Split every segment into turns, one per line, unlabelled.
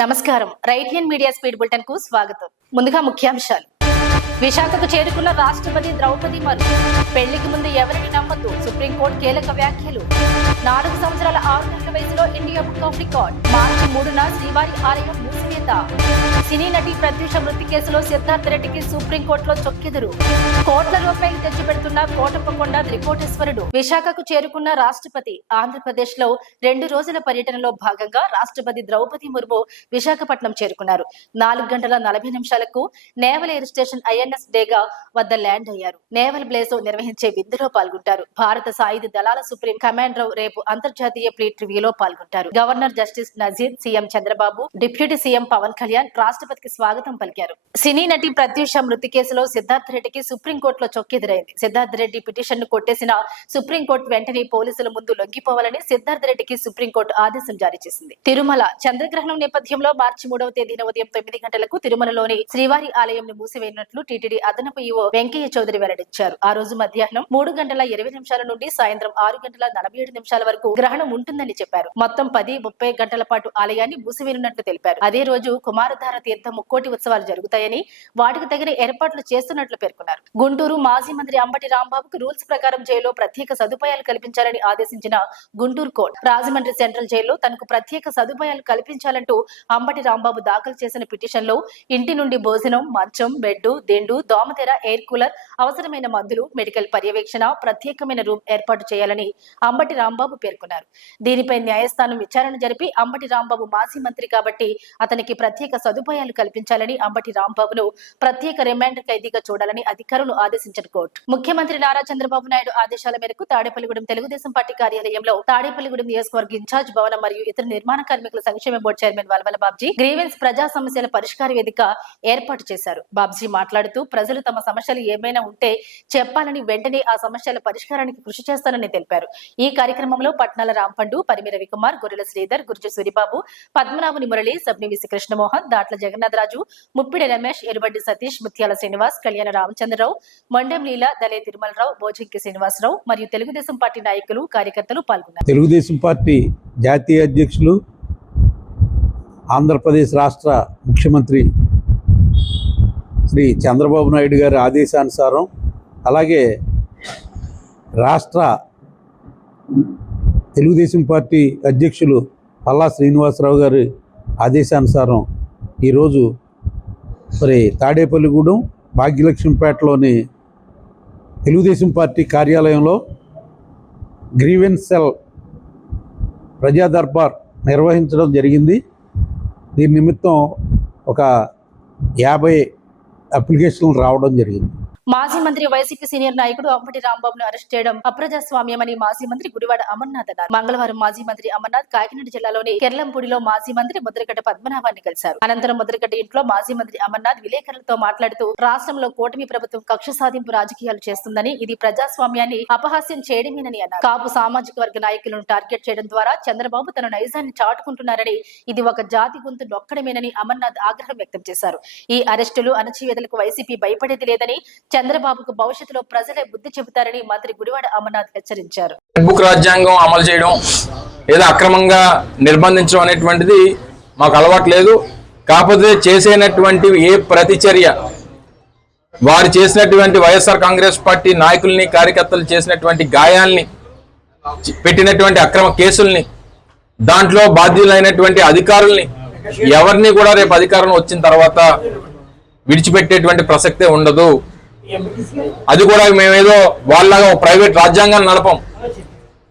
నమస్కారం. Right media speed బులెటిన్కు స్వాగతం. ముందుగా ముఖ్యాంశాలు. విశాఖకు చేరుకున్న రాష్ట్రపతి ద్రౌపది ముర్ము పెళ్ళికి ముందు ఎవరిని నమ్మద్దు? సుప్రీంకోర్టు కీలక వ్యాఖ్యలు. నాలుగు సంవత్సరాల ఆరు నెలల ఇండియా బుక్ ఆఫ్ రికార్డ్. మార్చి మూడున శ్రీవారి ఆలయం మూసివేత. సినీ నటి ప్రత్యూష మృతి కేసులో సిద్ధార్థ రెడ్డికి సుప్రీంకోర్టులో చొక్కెదురు. కోట్ల రూపాయలు తెచ్చిపెడుతున్న కోటప్పకొండ త్రికోటేశ్వరుడు. విశాఖకు చేరుకున్న రాష్ట్రపతి. ఆంధ్రప్రదేశ్లో రెండు రోజుల పర్యటనలో భాగంగా రాష్ట్రపతి ద్రౌపది ముర్ము విశాఖపట్నం చేరుకున్నారు. నాలుగు గంటల నలభై నిమిషాలకు నేవల్ ఎయిర్ స్టేషన్ ఐఎన్ఎస్ డేగా వద్ద ల్యాండ్ అయ్యారు. నేవల్ బ్లేజో నిర్వహించే విందులో పాల్గొంటారు. భారత సాయుధ దళాల సుప్రీం కమాండర్ రేపు అంతర్జాతీయ ప్లీట్ రివ్యూలో పాల్గొంటారు. Governor justice Nazeer CM Chandrababu deputy CM Pawan Kalyan రాష్ట్రపతికి స్వాగతం పలికారు. సినీ నటి ప్రత్యూష మృతి కేసులో సిద్ధార్థ రెడ్డికి సుప్రీంకోర్టులో చొక్కెదురైంది. సిద్ధార్థ రెడ్డి పిటిషన్ను కొట్టేసిన సుప్రీంకోర్టు వెంటనే పోలీసుల ముందు లొంగిపోవాలని సిద్ధార్థ రెడ్డికి సుప్రీంకోర్టు ఆదేశం జారీ చేసింది. తిరుమల చంద్రగ్రహణం నేపథ్యంలో మార్చి మూడవ తేదీన ఉదయం తొమ్మిది గంటలకు తిరుమలలోని శ్రీవారి ఆలయంను మూసివేయనున్నట్లు టీటీడీ అదనపు ఈవో వెంకయ్య చౌదరి వెల్లడించారు. ఆ రోజు మధ్యాహ్నం మూడు గంటల ఇరవై నిమిషాల నుండి సాయంత్రం ఆరు గంటల నలభై ఏడు నిమిషాల వరకు గ్రహణం ఉంటుందని చెప్పారు. మొత్తం పది ముప్పై గంటల పాటు ఆలయాన్ని మూసివేనున్నట్లు తెలిపారు. అదే రోజు కుమారధార తీర్థ ముక్కోటి ఉత్సవాలు జరుగుతాయని వాటికి తగిన ఏర్పాట్లు చేస్తున్నట్లు పేర్కొన్నారు. గుంటూరు మాజీ మంత్రి అంబటి రాంబాబుకు రూల్స్ ప్రకారం జైల్లో ప్రత్యేక సదుపాయాలు కల్పించాలని ఆదేశించిన గుంటూరు కోర్టు రాజమండ్రి సెంట్రల్ జైల్లో తనకు ప్రత్యేక సదుపాయాలు కల్పించాలంటూ అంబటి రాంబాబు దాఖలు చేసిన పిటిషన్లో ఇంటి నుండి భోజనం మంచం బెడ్ దిండు దోమతెర ఎయిర్ కూలర్ అవసరమైన మందులు మెడికల్ పర్యవేక్షణ ప్రత్యేకమైన రూమ్ ఏర్పాటు చేయాలని అంబటి రాంబాబు పేర్కొన్నారు. దీనిపై న్యాయస్థానం విచారణ జరిపి అంబటి రాంబాబు మాజీ మంత్రి కాబట్టి అతనికి ప్రత్యేక సదుపాయాలు కల్పించాలని అంబటి రాంబాబును ప్రత్యేక రిమాండ్ ఖైదీగా చూడాలని అధికారులు ఆదేశించిన కోర్టు. ముఖ్యమంత్రి నారా చంద్రబాబు నాయుడు ఆదేశాల మేరకు తాడేపల్లిగూడెం తెలుగుదేశం పార్టీ కార్యాలయంలో తాడేపల్లిగూడెం నియోజకవర్గ ఇన్ఛార్జ్ భవనం మరియు ఇతర నిర్మాణ కార్మికుల సంక్షేమ board chairman Valvala Babji grievance ప్రజా సమస్యల పరిష్కార వేదిక ఏర్పాటు చేశారు. బాబ్జీ మాట్లాడుతూ ప్రజలు తమ సమస్యలు ఏమైనా ఉంటే చెప్పాలని వెంటనే ఆ సమస్యల పరిష్కారానికి కృషి చేస్తానని తెలిపారు. ఈ కార్యక్రమంలో పట్నాల రాంపండు పరిమి రవికుమార్ గొర్రెల శ్రీధర్ గురుజు సూరిబాబు పద్మనాభుని మురళి సబ్నివిసి కృష్ణమోహన్ దాట్ల జగన్నాథరాజు ముప్పిడి రమేష్ ఎరుబడ్డి సతీష్ ముత్యాల శ్రీనివాస్ కళ్యాణ రామచంద్రరావు మండం లీల దళే తిరుమలరావు బోజంకి శ్రీనివాసరావు మరియు తెలుగుదేశం పార్టీ నాయకులు కార్యకర్తలు పాల్గొన్నారు.
తెలుగుదేశం పార్టీ జాతీయ అధ్యక్షులు ఆంధ్రప్రదేశ్ రాష్ట్ర ముఖ్యమంత్రి శ్రీ చంద్రబాబు నాయుడు గారి ఆదేశానుసారం అలాగే రాష్ట్ర తెలుగుదేశం పార్టీ అధ్యక్షులు పల్లా శ్రీనివాసరావు గారి ఆదేశానుసారం ఈరోజు మరి తాడేపల్లిగూడెం భాగ్యలక్ష్మిపేటలోని తెలుగుదేశం పార్టీ కార్యాలయంలో గ్రీవెన్స్ సెల్ ప్రజా దర్బార్ నిర్వహించడం జరిగింది. దీని నిమిత్తం ఒక యాభై అప్లికేషన్లు రావడం జరిగింది.
మాజీ మంత్రి వైసీపీ సీనియర్ నాయకుడు అంబటి రాంబాబును అరెస్ట్ చేయడం అప్రజాస్వామ్యమని మాజీ మంత్రి గుడివాడ అమర్నాథ్ అన్నారు. మంగళవారం మాజీ మంత్రి అమర్నాథ్ కాకినాడ జిల్లాలోని కెర్లంపూడిలో మాజీ మంత్రి ముద్రగడ్డ పద్మనాభాన్ని కలిశారు. అనంతరం ముద్రగడ్డ ఇంట్లో మాజీ మంత్రి అమర్నాథ్ విలేకరులతో మాట్లాడుతూ రాష్ట్రంలో కూటమి ప్రభుత్వం కక్ష సాధింపు రాజకీయాలు చేస్తుందని ఇది ప్రజాస్వామ్యాన్ని అపహాస్యం చేయడమేనని అన్నారు. కాపు సామాజిక వర్గ నాయకులను టార్గెట్ చేయడం ద్వారా చంద్రబాబు తన నైజాన్ని చాటుకుంటున్నారని ఇది ఒక జాతి గొంతు నొక్కడమేనని అమర్నాథ్ ఆగ్రహం వ్యక్తం చేశారు. ఈ అరెస్టులు అణచివేదలకు వైసీపీ భయపడేది లేదని చంద్రబాబుకు భవిష్యత్తులో ప్రజలే బుద్ధి చెబుతారని మంత్రి గుడివాడ అమర్నాథ్ హెచ్చరించారు.
బుక్ రాజ్యాంగం అమలు చేయడం లేదా అక్రమంగా నిర్బంధించడం అనేటువంటిది మాకు అలవాటు లేదు. కాకపోతే చేసేనటువంటి ఏ ప్రతిచర్య వారు చేసినటువంటి వైఎస్ఆర్ కాంగ్రెస్ పార్టీ నాయకుల్ని కార్యకర్తలు చేసినటువంటి గాయాల్ని పెట్టినటువంటి అక్రమ కేసుల్ని దాంట్లో బాధ్యులైనటువంటి అధికారుల్ని ఎవరిని కూడా రేపు అధికారం వచ్చిన తర్వాత విడిచిపెట్టేటువంటి ప్రసక్తే ఉండదు. అది కూడా మేమేదో వాళ్ళగా ఒక ప్రైవేట్ రాజ్యాంగాన్ని నడపం.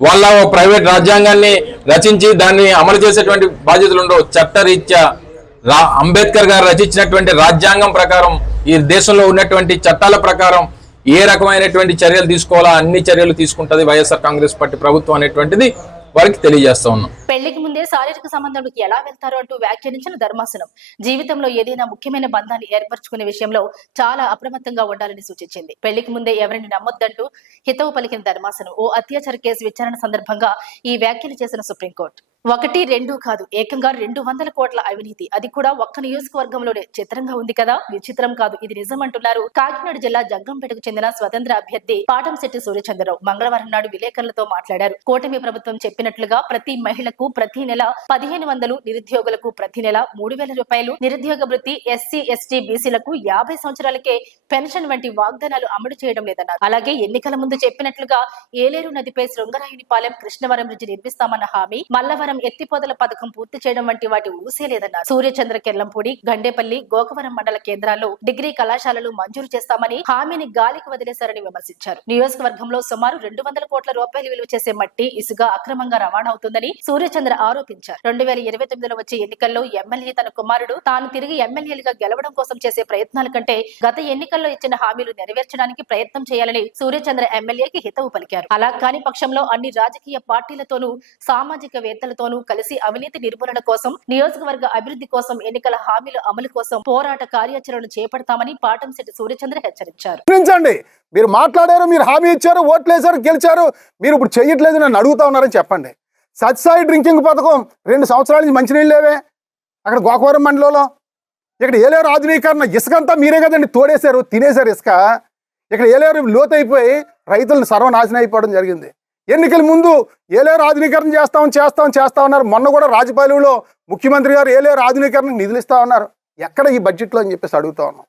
వాళ్ళ ఒక ప్రైవేట్ రాజ్యాంగాన్ని రచించి దాన్ని అమలు చేసేటువంటి బాధ్యతలు ఉండవు. చట్టరీత్యా రా అంబేద్కర్ గారు రచించినటువంటి రాజ్యాంగం ప్రకారం ఈ దేశంలో ఉన్నటువంటి చట్టాల ప్రకారం ఏ రకమైనటువంటి చర్యలు తీసుకోవాలా అన్ని చర్యలు తీసుకుంటది వైఎస్ఆర్ కాంగ్రెస్ పార్టీ ప్రభుత్వం అనేటువంటిది. వారికి తెలియజేస్తా ఉన్నాం.
పెళ్ళికి ముందే శారీరక సంబంధంలోకి ఎలా వెళ్తారో అంటూ వ్యాఖ్యానించిన ధర్మాసనం. జీవితంలో ఏదైనా ముఖ్యమైన బంధాన్ని ఏర్పరచుకునే విషయంలో చాలా అప్రమత్తంగా ఉండాలని సూచించింది. పెళ్ళికి ముందే ఎవరిని నమ్మొద్దంటూ హితవు పలికిన ధర్మాసనం. ఓ అత్యాచార కేసు విచారణ సందర్భంగా ఈ వ్యాఖ్యలు చేసిన సుప్రీంకోర్టు. ఒకటి రెండు కాదు. ఏకంగా రెండు వందల కోట్ల అవినీతి. అది కూడా ఒక్క నియోజకవర్గంలోనే చిత్రంగా ఉంది కదా? విచిత్రం కాదు. ఇది నిజం అంటున్నారు కాకినాడ జిల్లా జగ్గంపేటకు చెందిన స్వతంత్ర అభ్యర్థి పాటంశెట్టి సూర్యచంద్రరావు. మంగళవారం నాడు విలేకరులతో మాట్లాడారు. కూటమి ప్రభుత్వం చెప్పినట్లుగా ప్రతి మహిళకు ప్రతి నెల పదిహేను వందలు నిరుద్యోగులకు ప్రతి నెల మూడు వేల రూపాయలు నిరుద్యోగ వృత్తి ఎస్సీ ఎస్టీ బీసీలకు యాభై సంవత్సరాలకే పెన్షన్ వంటి వాగ్దానాలు అమలు చేయడం లేదన్నారు. అలాగే ఎన్నికల ముందు చెప్పినట్లుగా ఏలేరు నదిపై శృంగరాయునిపాలెం కృష్ణవరం బ్రిడ్జి నిర్మిస్తామన్న హామీ మల్లవరం ఎత్తిపోతల పథకం పూర్తి చేయడం వంటి వాటి ఊసేలేదన్నారు సూర్యచంద్ర కెల్లంపూడి గండేపల్లి గోకవరం మండల కేంద్రాల్లో డిగ్రీ కళాశాలలు మంజూరు చేస్తామని హామీని గాలికి వదిలేశారని విమర్శించారు. నియోజకవర్గంలో సుమారు రెండు వందల కోట్ల రూపాయలు విలువ చేసే మట్టి ఇసుక అక్రమంగా రవాణా అవుతుందని సూర్యచంద్ర ఆరోపించారు. రెండు వేల ఇరవై తొమ్మిదిలో వచ్చే ఎన్నికల్లో ఎమ్మెల్యే తన కుమారుడు తాను తిరిగి ఎమ్మెల్యేలుగా గెలవడం కోసం చేసే ప్రయత్నాల కంటే గత ఎన్నికల్లో ఇచ్చిన హామీలు నెరవేర్చడానికి ప్రయత్నం చేయాలని సూర్యచంద్ర ఎమ్మెల్యేకి హితవు పలికారు. అలా కాని పక్షంలో అన్ని రాజకీయ పార్టీలతోనూ సామాజిక వేత్తలతోనూ కలిసి అవినీతి నిర్మూలన కోసం నియోజకవర్గ అభివృద్ధి కోసం ఎన్నికల హామీల అమలు కోసం పోరాట కార్యాచరణ చేపడతామని పాటంశెట్టి సూర్యచంద్ర హెచ్చరించారు.
మీరు మాట్లాడారు మీరు హామీ ఇచ్చారు ఓట్లేశారు గెలిచారు మీరు ఇప్పుడు చెయ్యట్లేదు నన్ను అడుగుతా ఉన్నారని చెప్పండి. సత్సాయి డ్రింకింగ్ పథకం రెండు సంవత్సరాల నుంచి మంచినీళ్ళు లేవే. అక్కడ గోకవరం మండలంలో ఇక్కడ ఏలేరు ఆధునీకరణ ఇసుక అంతా మీరే కదండి తోడేశారు తినేశారు ఇసుక. ఇక్కడ ఏలేరు లోతైపోయి రైతులను సర్వనాశనం అయిపోవడం జరిగింది. ఎన్నికల ముందు ఏలేరు ఆధునీకరణ చేస్తాం చేస్తాం చేస్తా ఉన్నారు మొన్న కూడా రాజపాలెంలో ముఖ్యమంత్రి గారు ఏలేరు ఆధునీకరణకు నిధులు ఇస్తా ఉన్నారు. ఎక్కడ ఈ బడ్జెట్లో అని చెప్పేసి అడుగుతా ఉన్నాం.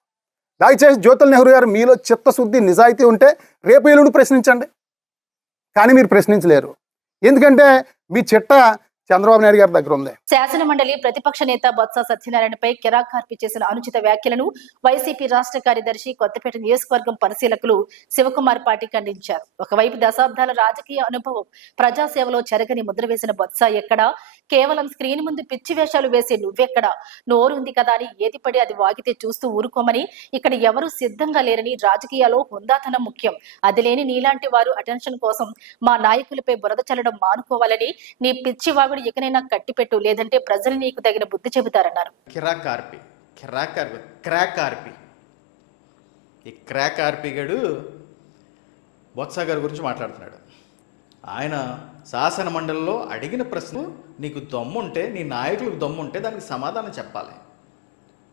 దయచేసి జ్యోతుల నెహ్రూ గారు మీలో చిత్తశుద్ధి నిజాయితీ ఉంటే రేపు ఎల్లుండి ప్రశ్నించండి. కానీ మీరు ప్రశ్నించలేరు. ఎందుకంటే మీ చిట్ట చంద్రబాబు నాయుడు గారి దగ్గర ఉంది.
శాసన మండలి ప్రతిపక్ష నేత బొత్స సత్యనారాయణపై కెరాక్ కార్పి చేసిన అనుచిత వ్యాఖ్యలను వైసీపీ రాష్ట్ర కార్యదర్శి కొత్తపేట నియోజకవర్గం పరిశీలకులు శివకుమార్ పాటి ఖండించారు. ఒకవైపు దశాబ్దాల రాజకీయ అనుభవం ప్రజాసేవలో చెరగని ముద్ర వేసిన బొత్స ఎక్కడ? కేవలం స్క్రీన్ ముందు పిచ్చి వేషాలు వేసి నువ్వెక్కడ? నోరు ఉంది కదా అని ఏది పడి అది వాగితే చూస్తూ ఊరుకోమని ఇక్కడ ఎవరు సిద్ధంగా లేరని రాజకీయాల్లో హుందాతనం ముఖ్యం. అది లేని నీలాంటి వారు అటెన్షన్ కోసం మా నాయకులపై బురద చల్లడం మానుకోవాలని నీ పిచ్చి వాగుడి ఇకనైనా కట్టిపెట్టు లేదంటే ప్రజలు నీకు తగిన బుద్ధి చెబుతారన్నారు.
కిరాక్ ఆర్పి కిరాక్ ఆర్పి క్రాక్ ఆర్పి ఈ క్రాక్ ఆర్పిగాడు బొత్స గారి గురించి మాట్లాడుతున్నాడు. ఆయన శాసన మండలిలో అడిగిన ప్రశ్న నీకు దమ్ముంటే నీ నాయకులకు దమ్ముంటే దానికి సమాధానం చెప్పాలి.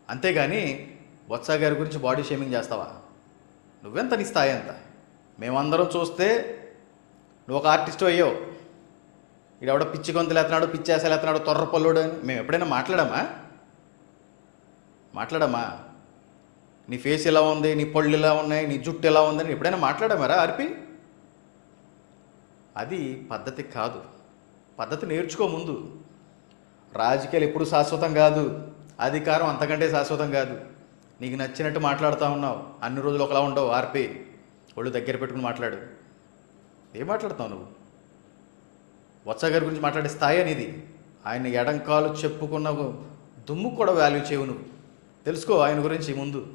అంతేగాని బొత్స గారి గురించి బాడీ షేమింగ్ చేస్తావా? నువ్వెంత నీ స్థాయి ఎంత? మేమందరం చూస్తే నువ్వు ఒక ఆర్టిస్ట్ అయ్యావు. ఈడెవడో పిచ్చి గొంతులు ఎత్తున్నాడు పిచ్చి వేసాలు తొర్ర పల్లుడు అని. మేము ఎప్పుడైనా మాట్లాడామా? మాట్లాడమా? నీ ఫేస్ ఎలా ఉంది? నీ పళ్ళు ఎలా ఉన్నాయి? నీ జుట్టు ఎలా ఉందని ఎప్పుడైనా మాట్లాడామారా ఆర్పి? అది పద్ధతి కాదు. పద్ధతి నేర్చుకో ముందు. రాజకీయాలు ఎప్పుడు శాశ్వతం కాదు. అధికారం అంతకంటే శాశ్వతం కాదు. నీకు నచ్చినట్టు మాట్లాడుతూ ఉన్నావు. అన్ని రోజులు ఒకలా ఉండవు ఆర్పి. ఒళ్ళు దగ్గర పెట్టుకుని మాట్లాడు. ఏం మాట్లాడుతావు నువ్వు? వత్స గారి గురించి మాట్లాడే స్థాయి అనేది ఆయన ఎడంకాలు చెప్పుకున్న దుమ్ము కూడా వాల్యూ చేయవు నువ్వు. తెలుసుకో ఆయన గురించి ముందు.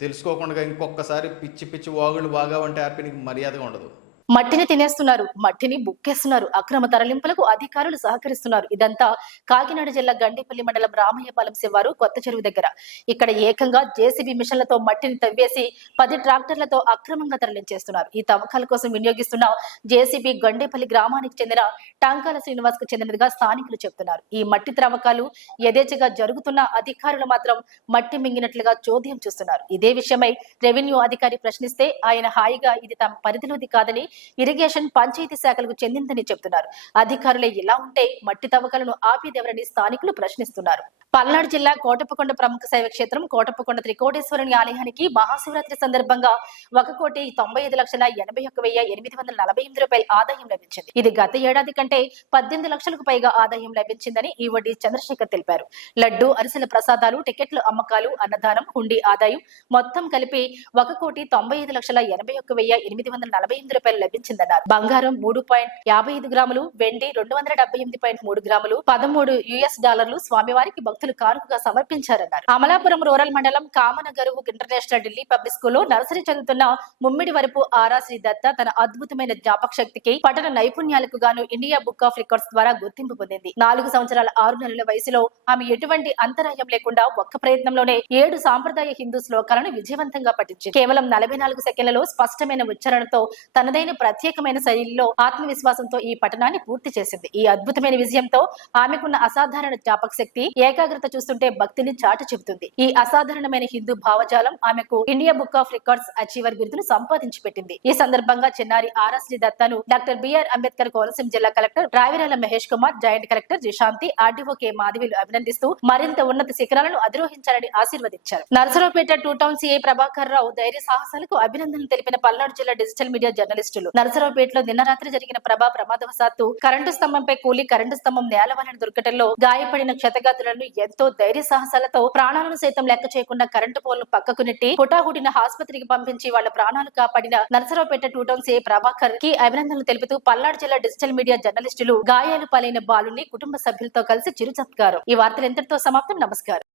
తెలుసుకోకుండా ఇంకొకసారి పిచ్చి పిచ్చి వాగుళ్ళు బాగా ఉంటే ఆర్పీ నీకు మర్యాదగా ఉండదు.
మట్టిని తినేస్తున్నారు మట్టిని బుక్కేస్తున్నారు. అక్రమ తరలింపులకు అధికారులు సహకరిస్తున్నారు. ఇదంతా కాకినాడ జిల్లా గండిపల్లి మండలం రామయ్యపాలెం శివారు కొత్త చెరువు దగ్గర. ఇక్కడ ఏకంగా జేసీబీ మిషన్లతో మట్టిని తవ్వేసి పది ట్రాక్టర్లతో అక్రమంగా తరలించేస్తున్నారు. ఈ తవ్వకాల కోసం వినియోగిస్తున్న జేసీబీ గండేపల్లి గ్రామానికి చెందిన టాంకాల శ్రీనివాస్కు చెందినదిగా స్థానికులు చెప్తున్నారు ఈ మట్టి త్రవ్వకాలు యథేచ్ఛగా జరుగుతున్న అధికారులు మాత్రం మట్టి మింగినట్లుగా చోద్యం చూస్తున్నారు. ఇదే విషయమై రెవెన్యూ అధికారి ప్రశ్నిస్తే ఆయన హాయిగా ఇది తమ పరిధిలోది కాదని ఇరిగేషన్ పంచాయతీ శాఖలకు చెందిందని చెబుతున్నారు. అధికారులే ఇలా ఉంటే మట్టి తవ్వకలను ఆపేదెవరని స్థానికులు ప్రశ్నిస్తున్నారు. పల్నాడు జిల్లా కోటప్పకొండ ప్రముఖ శైవ క్షేత్రం కోటప్పకొండ త్రికోటేశ్వరుని ఆలయానికి మహాశివరాత్రి సందర్భంగా ఒక కోటి తొంభై ఐదు లక్షల ఎనభై ఒక్క వెయ్యి ఎనిమిది వందల నలభై ఎనిమిది రూపాయల ఆదాయం లభించింది. ఇది గత ఏడాది కంటే పద్దెనిమిది లక్షలకు పైగా ఆదాయం లభించిందని ఈవోడి చంద్రశేఖర్ తెలిపారు. లడ్డు అరిసెల ప్రసాదాలు టికెట్లు అమ్మకాలు అన్నదానం హుండీ ఆదాయం మొత్తం కలిపి ఒక కోటి తొంభై ఐదు లక్షల ఎనభై ఒక్క వెయ్యి ఎనిమిది వందల నలభై ఎనిమిది రూపాయలు లభించిందన్నారు. బంగారం మూడు పాయింట్ యాభై ఐదు గ్రాములు వెండి రెండు వందల డెబ్బై ఎనిమిది పాయింట్ మూడు గ్రాములు పదమూడు యుఎస్ డాలర్లు స్వామివారికి భక్తులు కానుకగా సమర్పించారన్నారు. అమలాపురం రూరల్ మండలం కామనగరువు ఇంటర్నేషనల్ ఢిల్లీ పబ్లిక్ స్కూల్లో నర్సరీ చదువుతున్న ముమ్మిడి వరపు ఆరా శ్రీ దత్త తన అద్భుతమైన జ్ఞాపక శక్తికి పఠన నైపుణ్యాలకు గాను ఇండియా బుక్ ఆఫ్ రికార్డ్స్ ద్వారా గుర్తింపు పొందింది. నాలుగు సంవత్సరాల ఆరు నెలల వయసులో ఆమె ఎటువంటి అంతరాయం లేకుండా ఒక్క ప్రయత్నంలోనే ఏడు సాంప్రదాయ హిందూ శ్లోకాలను విజయవంతంగా పఠించింది. కేవలం నలభై నాలుగు సెకండ్లలో స్పష్టమైన ఉచ్చారణతో తనదైన ప్రత్యేకమైన శైలిలో ఆత్మవిశ్వాసంతో ఈ పఠనాన్ని పూర్తి చేసింది. ఈ అద్భుతమైన విజయంతో ఆమెకున్న అసాధారణ జ్ఞాపక శక్తి ఏకాగ్రత చూస్తుంటే భక్తిని చాటు చెబుతుంది. ఈ అసాధారణమైన హిందూ భావజాలం ఆమెకు India book of records achiever బిరుదును సంపాదించి పెట్టింది. ఈ సందర్భంగా చిన్నారి RSD దత్తను doctor BR Ambedkar Konaseema జిల్లా collector Ravirala Mahesh Kumar joint collector జిశాంతి ఆర్డీఓ కె. మాధవిలు అభినందిస్తూ మరింత ఉన్నత శిఖరాలను అధిరోహించాలని ఆశీర్వదించారు. Narasaraopet two town CI Prabhakar Rao ధైర్య సాహసాలకు అభినందనలు తెలిపిన పల్నాడు జిల్లా డిజిటల్ మీడియా జర్నలిస్టులు. నరసరావుపేటలో నిన్న రాత్రి జరిగిన ప్రభా ప్రమాదవశాత్తు కరెంటు స్తంభంపై కూలి కరెంటు స్తంభం నేలవలన దుర్ఘటనలో గాయపడిన క్షతగాతులను ఎంతో ధైర్య సాహసాలతో ప్రాణాలను సైతం లెక్క చేయకుండా కరెంటు పోల్ను పక్కకు నెట్టి హుటాహుటిన ఆసుపత్రికి పంపించి వాళ్ళ ప్రాణాలు కాపాడిన నరసరావుపేట టూ టౌన్ సే ప్రభాకర్కి అభినందనలు తెలుపుతూ పల్నాడు జిల్లా డిజిటల్ మీడియా జర్నలిస్టులు గాయాలు పాలైన బాలుని కుటుంబ సభ్యులతో కలిసి చిరుచత్కారు. ఈ వార్తలు ఎంతటితో సమాప్తం. నమస్కారం.